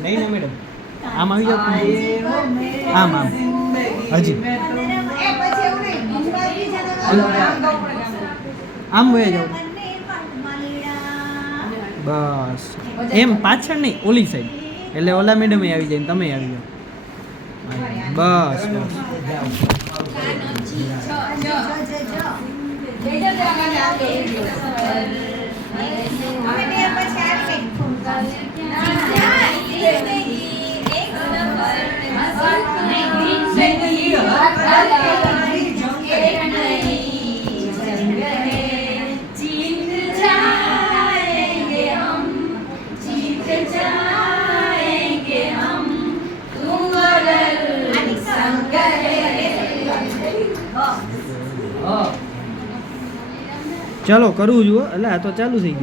નહીં ના મેડમ આમ આવી જાવ આમ આમ હજી આમ વયા જાવ બસ એમ પાછળ નહીં ઓલી સાઈડ એટલે ઓલા મેડમે આવી જાય ને તમે આવી જાવ બસ ચાલો કરવું જુઓ એટલે આ તો ચાલુ થઈ ગયું.